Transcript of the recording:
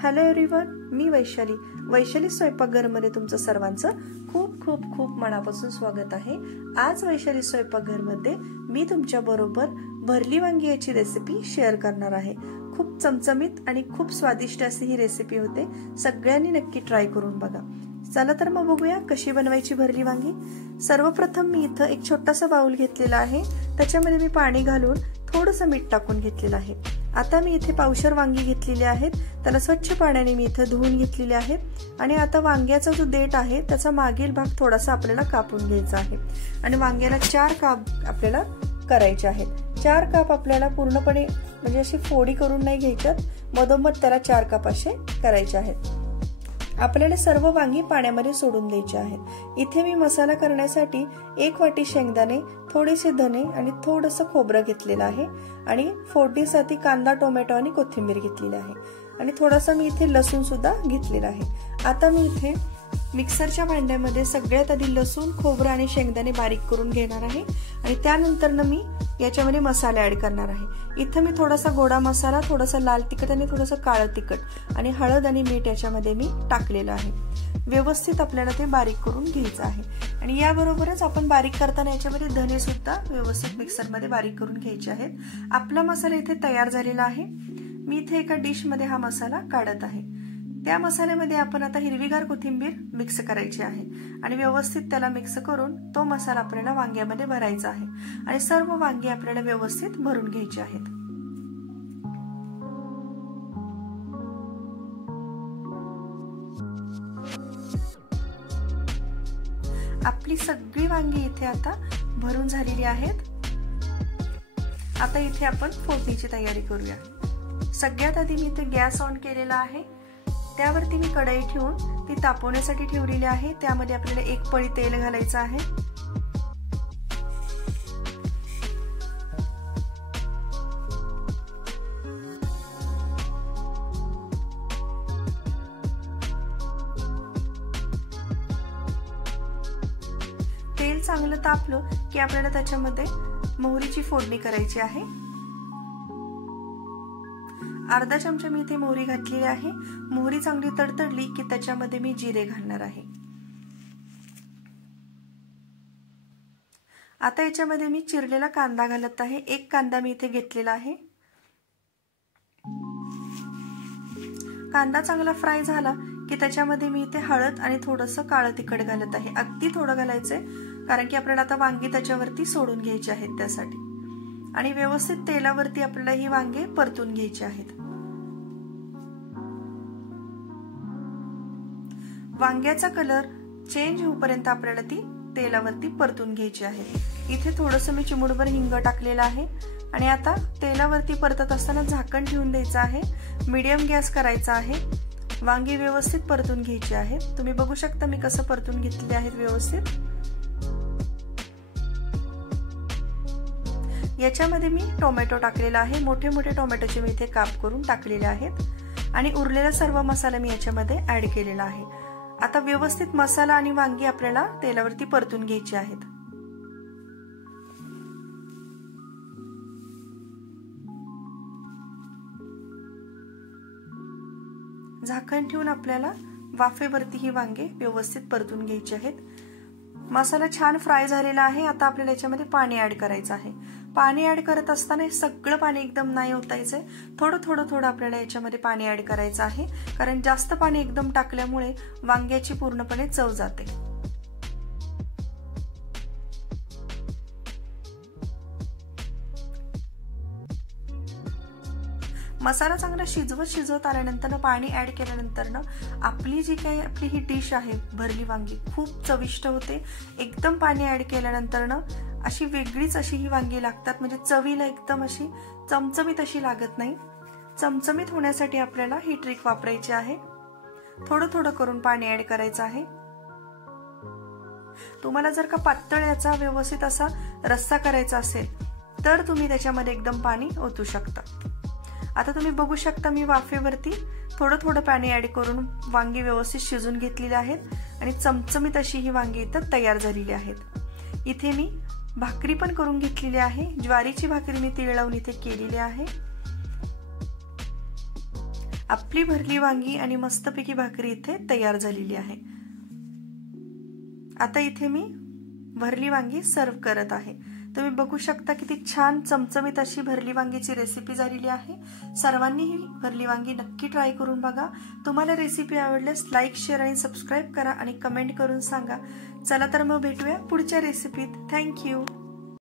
Hello everyone, मी वैशाली स्वयंपाकघरमध्ये तुमचं सर्वांचं खूप खूप खूप मनापासून स्वागत आहे। आज वैशाली स्वयंपाकघरमध्ये मी तुमच्या बरोबर भरली वांगी याची रेसिपी शेअर करणार आहे। खूप चमचमीत आणि खूप स्वादिष्ट अशी ही रेसिपी होते। सगळ्यांनी नक्की ट्राय करून बघा। चला तर मग बघूया कशी बनवायची भरली वांगी। सर्वप्रथम मी इथं एक छोटासा बाउल घेतलेला आहे, त्याच्यामध्ये मी पाणी घालून थोडंसं मीठ टाकून घेतलेलं आहे। आता मी इथे पावशर वांगी घेतलेली आहेत, त्याला स्वच्छ पाण्याने मी इथे धुवून घेतलेले आहेत आणि आता वांग्याचा जो देठ आहे त्याचा मागील भाग थोडासा आपल्याला कापून घ्यायचा आहे आणि वांग्याला 4 काप आपल्याला करायचे आहेत। 4 काप आपल्याला पूर्णपणे म्हणजे अशी फोडी करून नाही घ्यायच्यात, मधोमध त्याला 4 काप असे करायचे आहेत। आपल्याला सर्व वांगी पाण्यामध्ये सोडून द्यायचे आहेत। इथे मी मसाला करण्यासाठी 1 वाटी शेंगदाणे, थोडेसे धने आणि थोडंसं खोबरं घेतलेलं आहे आणि फोडणीसाठी कांदा, टोमॅटो आणि कोथिंबीर घेतलेली आहे आणि थोडासा मी इथे लसूण सुद्धा घेतलेला आहे। आता मी इथे मिक्सरच्या भांड्यामध्ये सगळ्यात आधी लसूण, खोबरं आणि शेंगदाणे बारीक करून घेणार आहे आणि त्यानंतर मी याच्यामध्ये मसाले ऍड करणार आहे। इथे मी थोडासा गोडा मसाला, थोडासा लाल तिखट आणि थोडंसं काळं तिखट आणि हळद आणि मीठ याच्यामध्ये मी टाकलेलं आहे। व्यवस्थित आपल्याला ते बारीक करून घ्यायचं आहे आणि याबरोबरच आपण बारीक करताना याच्यामध्ये धने सुद्धा व्यवस्थित मिक्सरमध्ये बारीक करून घ्यायचे आहेत। आपला मसाला इथे तयार झालेला आहे। मी इथे एका डिश मध्ये हा मसाला काढत आहे। त्या मसाल्यामध्ये आपण आता हिरवीगार कोथिंबीर मिक्स करायची आहे आणि व्यवस्थित त्याला मिक्स करून तो मसाला आपल्याला वांग्यामध्ये भरायचा आहे आणि सर्व वांगी आपल्याला व्यवस्थित भरून घ्यायची आहेत। आपली सगळी वांगी इथे आता भरून झालेली आहेत। आता इथे आपण फोडणीची तयारी करूया। सगळ्यात आधी मी इथे गॅस ऑन केलेला आहे, त्यावरती मी कढई ठेवून ती तापवण्यासाठी ठेवलेली आहे। त्यामध्ये आपल्याला 1 पळी तेल घालायचं आहे। तेल चांगलं तापलं की आपल्याला त्याच्यामध्ये मोहरीची फोडणी करायची आहे। अर्धा चमचा मी इथे मोहरी घातलेली आहे। मोहरी चांगली तडतडली की त्याच्यामध्ये मी जिरे घालणार आहे। आता याच्यामध्ये मी चिरलेला कांदा घालत आहे। 1 कांदा मी इथे घेतलेला आहे। कांदा चांगला फ्राय झाला की त्याच्यामध्ये मी इथे हळद आणि थोडंसं काळं तिखट घालत आहे। अगदी थोडं घालायचंय, कारण की आपल्याला आता वांगी त्याच्यावरती सोडून घ्यायची आहेत त्यासाठी, आणि व्यवस्थित तेलावरती आपल्याला ही वांगे परतून घ्यायची आहेत। वांग्याचा कलर चेंज होईपर्यंत आपल्याला ती तेलावरती परतून घ्यायची आहे। इथे थोडंसं मी चिमूटभर हिंग टाकलेला आहे आणि आता तेलावरती परतत असताना झाकण ठेवून द्यायचं आहे। मीडियम गॅस करायचा आहे। वांगी व्यवस्थित परतून घ्यायची आहेत। तुम्ही बघू शकता मी कसं परतून घेतले आहेत व्यवस्थित। याच्यामध्ये मी टोमॅटो टाकलेला आहे। मोठे मोठे टोमॅटोचे मी इथे काप करून टाकलेले आहेत आणि उरलेला सर्व मसाला मी याच्यामध्ये ऍड केलेला आहे। आता व्यवस्थित मसाला आणि वांगी आपल्याला तेलावरती परतून घ्यायची आहेत। झाकण ठेवून आपल्याला वाफेवरती ही वांगे व्यवस्थित परतून घ्यायची आहेत। मसाला छान फ्राय झालेला आहे। आता आपल्याला याच्यामध्ये पाणी ऍड करायचं आहे। पाणी ऍड करत असताना सगळं पाणी एकदम नाही ओतायचंय, थोडं थोडं थोडं आपल्याला याच्यामध्ये पाणी ऍड करायचं आहे, कारण जास्त पाणी एकदम टाकल्यामुळे वांग्याची पूर्णपणे चव जाते। मसाला चांगला शिजवत आल्यानंतर पाणी ऍड केल्यानंतर आपली जी काही आपली ही डिश आहे भरली वांगी खूप चविष्ट होते। एकदम पाणी ऍड केल्यानंतर अशी वेगळीच अशी ही वांगी लागतात, म्हणजे चवीला एकदम अशी चमचमीत अशी लागत नाही। चमचमीत होण्यासाठी आपल्याला ही ट्रिक वापरायची आहे। थोडं थोडं करून पाणी ऍड करायचं आहे। तुम्हाला जर का पातळ याचा व्यवस्थित असा रस्सा करायचा असेल तर तुम्ही त्याच्यामध्ये एकदम पाणी ओतू शकता। आता तुम्ही बघू शकता मी वाफेवरती थोडं थोडं पाणी ऍड करून वांगी व्यवस्थित शिजून घेतलेली आहेत आणि चमचमीत अशी ही वांगी इथं तयार झालेली आहेत। इथे मी भाकरी पण करून घेतलेली आहे। ज्वारीची भाकरी मी तीळ लावून इथे केलेली आहे। आपली भरली वांगी आणि मस्तपैकी भाकरी इथे तयार झालेली आहे। आता इथे मी भरली वांगी सर्व करत आहे। तुम्ही बघू शकता किती छान चमचमीत अशी भरली वांगीची रेसिपी झालेली आहे। सर्वांनी ही भरली वांगी नक्की ट्राय करून बघा। तुम्हाला रेसिपी आवडल्यास लाईक, शेअर आणि सबस्क्राइब करा आणि कमेंट करून सांगा। चला तर मग भेटूया पुढच्या रेसिपीत। थँक्यू।